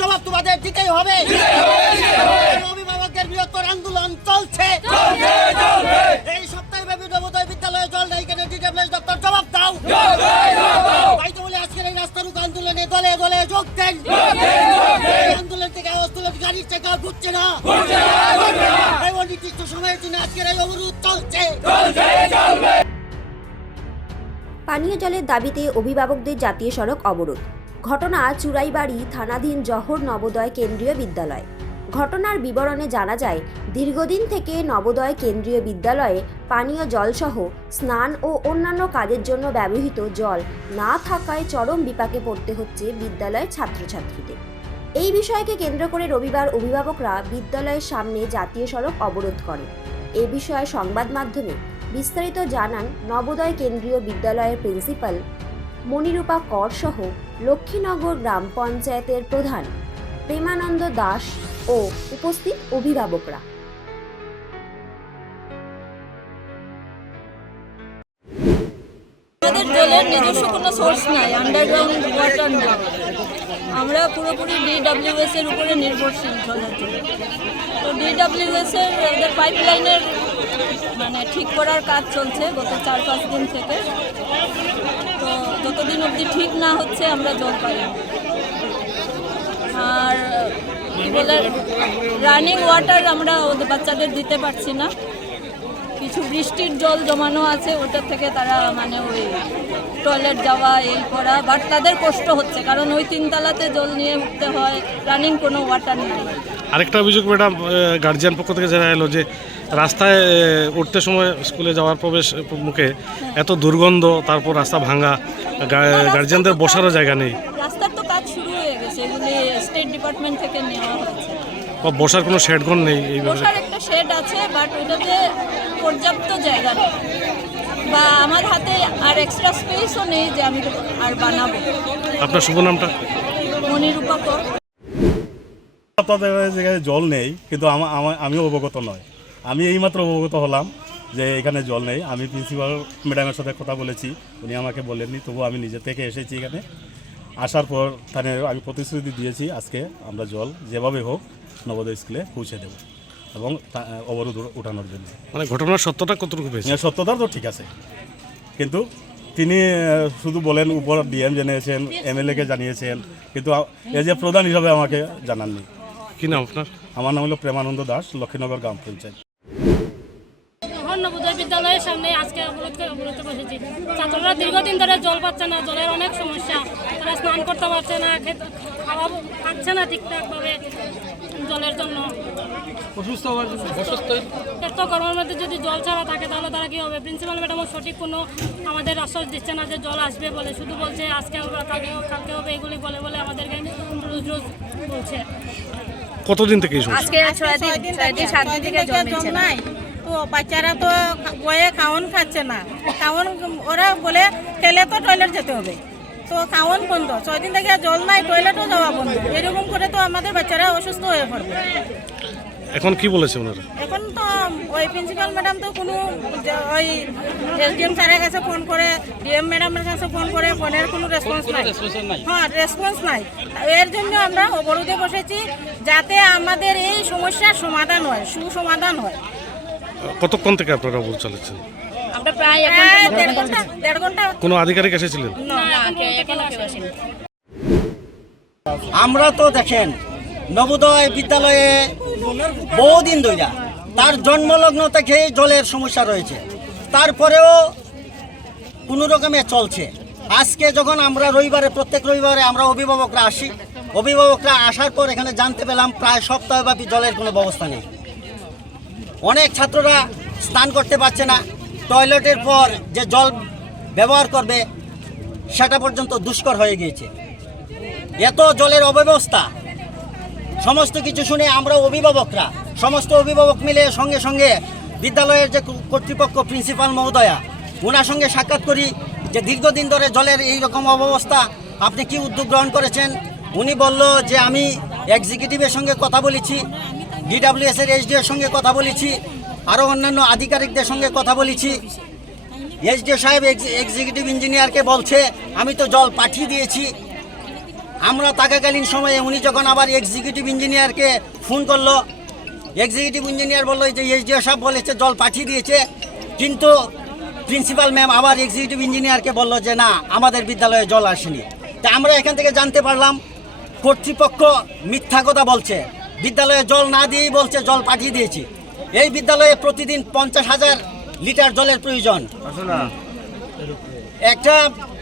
জবাব তোমাদের দিতেই হবে। অভিভাবকদের বৃহত্তর আন্দোলন চলছে। এই সপ্তাহব্যাপী নবোদয় বিদ্যালয়ে জল নেই কেন? ডিডাব্লিউএস দপ্তর জবাব দাও। তাই তো বলে আজকের এই আন্দোলনে দলে দলে যোগ দেন। আন্দোলন থেকে আওয়াজ গাড়ির চাকা ঘুরছে না। অনির্দিষ্ট সময়ের জন্য আজকের এই অবরোধ চলছে। পানীয় জলের দাবিতে অভিভাবকদের জাতীয় সড়ক অবরোধ। ঘটনা চুরাইবাড়ি থানাধীন জহর নবোদয় কেন্দ্রীয় বিদ্যালয়। ঘটনার বিবরণে জানা যায়, দীর্ঘদিন থেকে নবোদয় কেন্দ্রীয় বিদ্যালয়ে পানীয় জলসহ স্নান ও অন্যান্য কাজের জন্য ব্যবহৃত জল না থাকায় চরম বিপাকে পড়তে হচ্ছে বিদ্যালয়ের ছাত্রছাত্রীদের। এই বিষয়কে কেন্দ্র করে রবিবার অভিভাবকরা বিদ্যালয়ের সামনে জাতীয় সড়ক অবরোধ করে এ বিষয়ে সংবাদ মাধ্যমে বিস্তারিত জানান নবোদয় কেন্দ্রীয় বিদ্যালয়ের প্রিন্সিপাল মণিরূপা কর সহ লক্ষ্মীনগর গ্রাম পঞ্চায়েতের প্রধান প্রেমানন্দ দাস ও উপস্থিত অভিভাবকরা। সোর্স আমরা পুরোপুরি ডিডাব্লিউএস এর উপরে নির্ভরশীল জলের জন্য। তো ডিডাব্লিউএস এর পাইপ লাইনের মানে ঠিক করার কাজ চলছে গত চার পাঁচ দিন থেকে। যতদিন অবধি ঠিক না হচ্ছে, আমরা জল পাই আর রানিং ওয়াটার আমরা ওদের বাচ্চাদের দিতে পারছি না। কিছু বৃষ্টির জল জমানো আছে, ওটা থেকে তারা মানে ওই টয়লেট যাওয়া, এই করা বাট তাদের কষ্ট হচ্ছে, কারণ ওই তিনতলাতে জল নিয়ে উঠতে হয় রানিং কোনো ওয়াটার নেই। আরেকটা অভিযোগ ম্যাডাম গার্জিয়ান পক্ষ থেকে জানা এলো যে রাস্তায় উঠতে সময় স্কুলে যাওয়ার প্রবেশ মুখে এত দুর্গন্ধ তারপর রাস্তা ভাঙা গার্জিয়ানদের বসারও জায়গা নেই। রাস্তার তো কাজ শুরু হয়ে গেছে এগুলি স্টেট ডিপার্টমেন্ট থেকে নেওয়া হয়েছে। বা বসার কোনো শেডগন নেই এই ব্যাপারে? বসার একটা শেড আছে বাট ওইটাতে পর্যাপ্ত জায়গা নেই। বা আমার হাতে আর এক্সট্রা স্পেসও নেই যে আমি আর বানাবো। আপনার শুভ নামটা? মনিরূপা কর। আপনাদের জায়গায় জল নেই কিন্তু আমা- অবগত নয় আমি এইমাত্র অবগত হলাম যে এখানে জল নেই। আমি প্রিন্সিপাল ম্যাডামের সাথে কথা বলেছি। উনি আমাকে বলেননি তবু আমি নিজে থেকে এসেছি এখানে। আসার পর তাহলে আমি প্রতিশ্রুতি দিয়েছি আজকে আমরা জল যেভাবে হোক নবোদয় স্কুলে পৌঁছে দেব এবং অবরোধ উঠানোর জন্য। মানে ঘটনার সত্যটা কতটুকু পেয়েছে সত্যতা তো ঠিক আছে। কিন্তু তিনি শুধু বলেন উপর ডিএম জানিয়েছেন এমএলএকে জানিয়েছেন কিন্তু এই যে প্রধান হিসাবে আমাকে জানাননি। কি নাম আপনার? আমার নাম হলো প্রেমানন্দ দাস লক্ষ্মীনগর গ্রাম পঞ্চায়েত। নবোদয় বিদ্যালয়ের সামনে আজকে অবরোধ করে অবরোধে বসেছি ছাত্ররা দীর্ঘদিন ধরে জল পাচ্ছে না জলের অনেক সমস্যা। তারা স্নান করতে পারছে না খাওয়া খাচ্ছে না ঠিকঠাকভাবে জলের জন্য। এত গরমের মধ্যে যদি জল ছাড়া থাকে তাহলে তারা কি হবে? প্রিন্সিপাল ম্যাডামও সঠিক কোনো আমাদের আশ্বাস দিচ্ছে না যে জল আসবে বলে। শুধু বলছে আজকে হবে কালকে হবে, কালকে হবে। এগুলি বলে বলে আমাদেরকে রোজ রোজ বলছে। কতদিন থেকে এই সমস্যা? আজকে ছয় দিন ছয় দিন সাত দিন থেকে না। নাই তো বাচ্চারা তো বয়ে খাওন খাচ্ছে না। খাওন ওরা বলে খেলে তো টয়লেট যেতে হবে। তো খাওন বন্ধ। ছয় দিন থেকে জল নাই টয়লেটও যাওয়া বন্ধ। এরকম করে তো আমাদের বাচ্চারা অসুস্থ হয়ে পড়বে। এখন কি বলেছে ওনারা? এখন তো ওই প্রিন্সিপাল ম্যাডাম তো কোনো ওই এসডিএম স্যারের কাছে ফোন করে ডিএম ম্যাডামের কাছে ফোন করে ফোনের কোনো রেসপন্স নাই। হ্যাঁ রেসপন্স নাই। এর জন্য আমরা অবরোধে বসেছি যাতে আমাদের এই সমস্যার সমাধান হয় সুসমাধান হয়। কতক্ষণ থেকে আপনারা অবরোধ চালাচ্ছেন? আমরা প্রায় প্রায় দেড় ঘণ্টা দেড় ঘণ্টা কোনো আধিকারিক এসেছিলেন? আমরা তো দেখেন নবোদয় বিদ্যালয়ে বহুদিন ধইরা তার জন্মলগ্ন থেকে জলের সমস্যা রয়েছে। তারপরেও কোনো রকমে চলছে। আজকে যখন আমরা রবিবারে, প্রত্যেক রবিবারে আমরা অভিভাবকরা আসি, অভিভাবকরা আসার পর এখানে জানতে পেলাম প্রায় সপ্তাহব্যাপী জলের কোনো ব্যবস্থা নেই। অনেক ছাত্ররা স্নান করতে পারছে না। টয়লেটের পর যে জল ব্যবহার করবে, সেটা পর্যন্ত দুষ্কর হয়ে গিয়েছে। এত জলের অব্যবস্থা সমস্ত কিছু শুনে আমরা অভিভাবকরা, সমস্ত অভিভাবক মিলে সঙ্গে সঙ্গে বিদ্যালয়ের যে কর্তৃপক্ষ প্রিন্সিপাল মহোদয়া, ওনার সঙ্গে সাক্ষাৎ করি যে দীর্ঘদিন ধরে জলের এই রকম অবস্থা, আপনি কি উদ্যোগ গ্রহণ করেছেন? উনি বলল যে আমি এক্সিকিউটিভের সঙ্গে কথা বলেছি ডিডাব্লিউএস এর এইচডি এর সঙ্গে কথা বলেছি, আরও অন্যান্য আধিকারিকদের সঙ্গে কথা বলেছি। এইচডিও সাহেব এক্সিকিউটিভ ইঞ্জিনিয়ারকে বলছে, আমি তো জল পাঠিয়ে দিয়েছি আমরা থাকাকালীন সময়ে উনি যখন আবার এক্সিকিউটিভ ইঞ্জিনিয়ারকে ফোন করল এক্সিকিউটিভ ইঞ্জিনিয়ার বলল যে এসডিও সাহেব বলেছে জল পাঠিয়ে দিয়েছে। কিন্তু প্রিন্সিপাল ম্যাম আবার এক্সিকিউটিভ ইঞ্জিনিয়ারকে বলল যে না আমাদের বিদ্যালয়ে জল আসেনি। তা আমরা এখান থেকে জানতে পারলাম কর্তৃপক্ষ মিথ্যা কথা বলছে। বিদ্যালয়ে জল না দিয়েই বলছে জল পাঠিয়ে দিয়েছি। এই বিদ্যালয়ে প্রতিদিন পঞ্চাশ হাজার লিটার জলের প্রয়োজন। একটা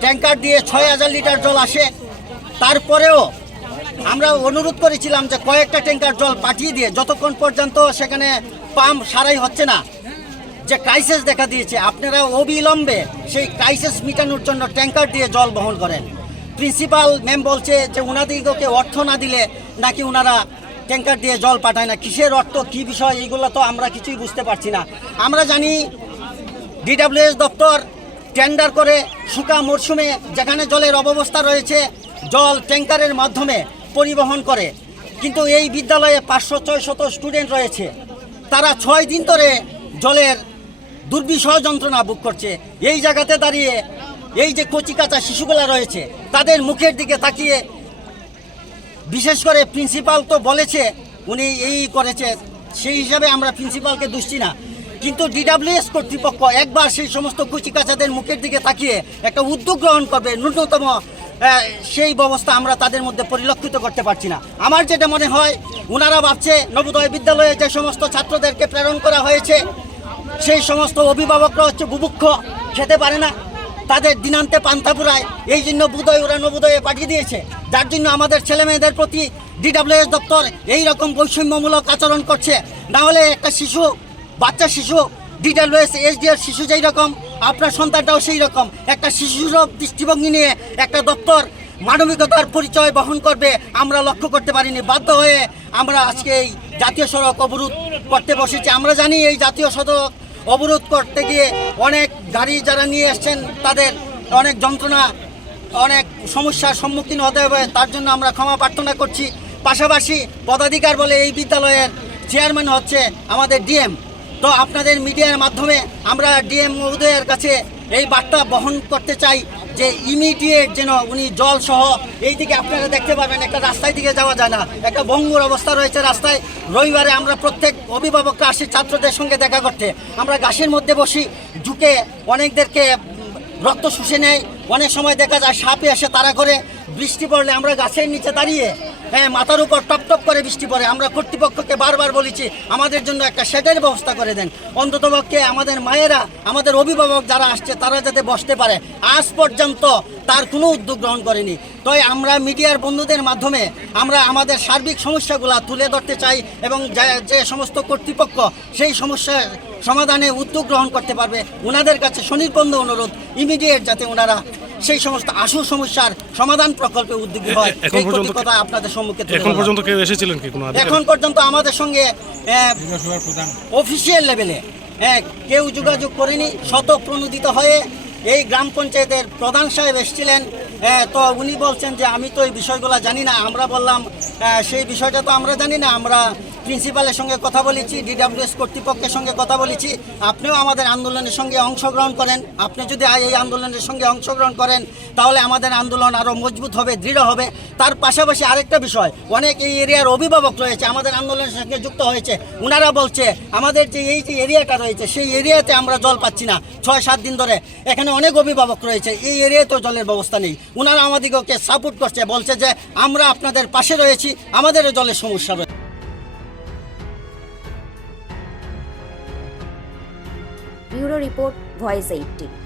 ট্যাঙ্কার দিয়ে ছয় হাজার লিটার জল আসে। তারপরেও আমরা অনুরোধ করেছিলাম যে কয়েকটা ট্যাঙ্কার জল পাঠিয়ে দিয়ে যতক্ষণ পর্যন্ত সেখানে পাম্প সারাই হচ্ছে না, যে ক্রাইসিস দেখা দিয়েছে, আপনারা অবিলম্বে সেই ক্রাইসিস মেটানোর জন্য ট্যাঙ্কার দিয়ে জল বহন করেন। প্রিন্সিপাল ম্যাম বলছে যে উনাদিগকে অর্থ না দিলে নাকি ওনারা ট্যাঙ্কার দিয়ে জল পাঠায় না। কিসের অর্থ, কী বিষয় এইগুলো তো আমরা কিছুই বুঝতে পারছি না। আমরা জানি ডিডাব্লিউএস দপ্তর টেন্ডার করে শুকা মরশুমে যেখানে জলের অব্যবস্থা রয়েছে জল ট্যাঙ্কারের মাধ্যমে পরিবহন করে। কিন্তু এই বিদ্যালয়ে পাঁচশো, ছয়শত স্টুডেন্ট রয়েছে। তারা ছয় দিন ধরে জলের দুর্বিষহ যন্ত্রণা ভোগ করছে। এই জায়গাতে দাঁড়িয়ে এই যে কচিকাচা শিশুগুলা রয়েছে, তাদের মুখের দিকে তাকিয়ে বিশেষ করে প্রিন্সিপাল তো বলেছে, উনি এই করেছে, সেই হিসাবে আমরা প্রিন্সিপালকে দুষছি না। কিন্তু ডিডাব্লিউএস কর্তৃপক্ষ একবার সেই সমস্ত কুচিকাচাদের মুখের দিকে তাকিয়ে একটা উদ্যোগ গ্রহণ করবে ন্যূনতম সেই ব্যবস্থা আমরা তাদের মধ্যে পরিলক্ষিত করতে পারছি না। আমার যেটা মনে হয় ওনারা ভাবছে নবোদয় বিদ্যালয়ে যে সমস্ত ছাত্রদেরকে প্রেরণ করা হয়েছে, সেই সমস্ত অভিভাবকরা হচ্ছে বুভুক্ষ, খেতে পারে না। তাদের দিনান্তে পান্তা পুরায় এই জন্য বুদয় ওরা নবোদয়ে পাঠিয়ে দিয়েছে। যার জন্য আমাদের ছেলে মেয়েদের প্রতি ডিডাব্লিউএস দপ্তর এই রকম বৈষম্যমূলক আচরণ করছে। না হলে একটা শিশু, বাচ্চা শিশু ডিডাব্লিউএস এসডিএর শিশু যেই রকম আপনার সন্তানটাও সেই রকম। একটা শিশুর দৃষ্টিভঙ্গি নিয়ে একটা দপ্তর মানবিকতার পরিচয় বহন করবে, আমরা লক্ষ্য করতে পারিনি। বাধ্য হয়ে আমরা আজকে এই জাতীয় সড়ক অবরোধ করতে বসেছি। আমরা জানি এই জাতীয় সড়ক অবরোধ করতে গিয়ে অনেক গাড়ি যারা নিয়ে এসছেন, তাদের অনেক যন্ত্রণা, অনেক সমস্যার সম্মুখীন হতে হবে, তার জন্য আমরা ক্ষমা প্রার্থনা করছি। পাশাপাশি পদাধিকার বলে এই বিদ্যালয়ের চেয়ারম্যান হচ্ছে আমাদের ডিএম। তো আপনাদের মিডিয়ার মাধ্যমে আমরা ডিএম মহোদয়ের কাছে এই বার্তা বহন করতে চাই যে ইমিডিয়েট যেন উনি জল সহ এই দিকে আপনারা দেখতে পাবেন, একটা রাস্তায় দিকে যাওয়া যায় না। একটা ভঙ্গুর অবস্থা রয়েছে রাস্তায়। রবিবারে আমরা প্রত্যেক অভিভাবকরা আসি ছাত্রদের সঙ্গে দেখা করতে। আমরা গাছের মধ্যে বসি, ঝুঁকে অনেকদেরকে রক্ত শুষে নেয়। অনেক সময় দেখা যায় সাপে এসে তারা করে। বৃষ্টি পড়লে আমরা গাছের নিচে দাঁড়িয়ে হ্যাঁ মাথার উপর টপ টপ করে বৃষ্টি পড়ে। আমরা কর্তৃপক্ষকে বারবার বলেছি, আমাদের জন্য একটা শেডের ব্যবস্থা করে দেন। অন্ততপক্ষে আমাদের মায়েরা, আমাদের অভিভাবক যারা আসছে, তারা যাতে বসতে পারে। আজ পর্যন্ত তার কোনো উদ্যোগ গ্রহণ করেনি। তাই আমরা মিডিয়ার বন্ধুদের মাধ্যমে আমরা আমাদের সার্বিক সমস্যাগুলো তুলে ধরতে চাই এবং যে- সমস্ত কর্তৃপক্ষ সেই সমস্যার সমাধানে উদ্যোগ গ্রহণ করতে পারবে ওনাদের কাছে সুনির্বন্ধ অনুরোধ, ইমিডিয়েট যাতে ওনারা সেই সমস্ত আশু সমস্যার সমাধান প্রকল্পে উদ্যোগী হয়। এখন এই পর্যন্ত- কথা আপনাদের সম্মুখে এখন পর্যন্ত কেউ এসেছিলেন কি কোনো এখন পর্যন্ত আমাদের সঙ্গে অফিসিয়াল লেভেলে হ্যাঁ কেউ যোগাযোগ করেনি শত প্রণোদিত হয়ে এই গ্রাম পঞ্চায়েতের প্রধান সাহেব এসেছিলেন। হ্যাঁ, তো উনি বলছেন যে আমি তো এই বিষয়গুলো জানি না আমরা বললাম হ্যাঁ, সেই বিষয়টা তো আমরা জানি না আমরা প্রিন্সিপালের সঙ্গে কথা বলেছি ডিডাব্লিউএস কর্তৃপক্ষের সঙ্গে কথা বলেছি। আপনিও আমাদের আন্দোলনের সঙ্গে অংশগ্রহণ করেন। আপনি যদি এই আন্দোলনের সঙ্গে অংশগ্রহণ করেন, তাহলে আমাদের আন্দোলন আরও মজবুত হবে, দৃঢ় হবে। তার পাশাপাশি আরেকটা বিষয়, অনেক এই এরিয়ার অভিভাবক রয়েছে, আমাদের আন্দোলনের সঙ্গে যুক্ত হয়েছে। ওনারা বলছে, আমাদের যে এই যে এরিয়াটা রয়েছে, সেই এরিয়াতে আমরা জল পাচ্ছি না, ছয়, সাত দিন ধরে। এখানে অনেক অভিভাবক রয়েছে, এই এরিয়াতেও জলের ব্যবস্থা নেই। ওনারা আমাদেরকে সাপোর্ট করছে, বলছে যে, আমরা আপনাদের পাশে রয়েছি, আমাদেরও জলের সমস্যা রয়েছে ব্যুরো রিপোর্ট ভয়েস এইটিন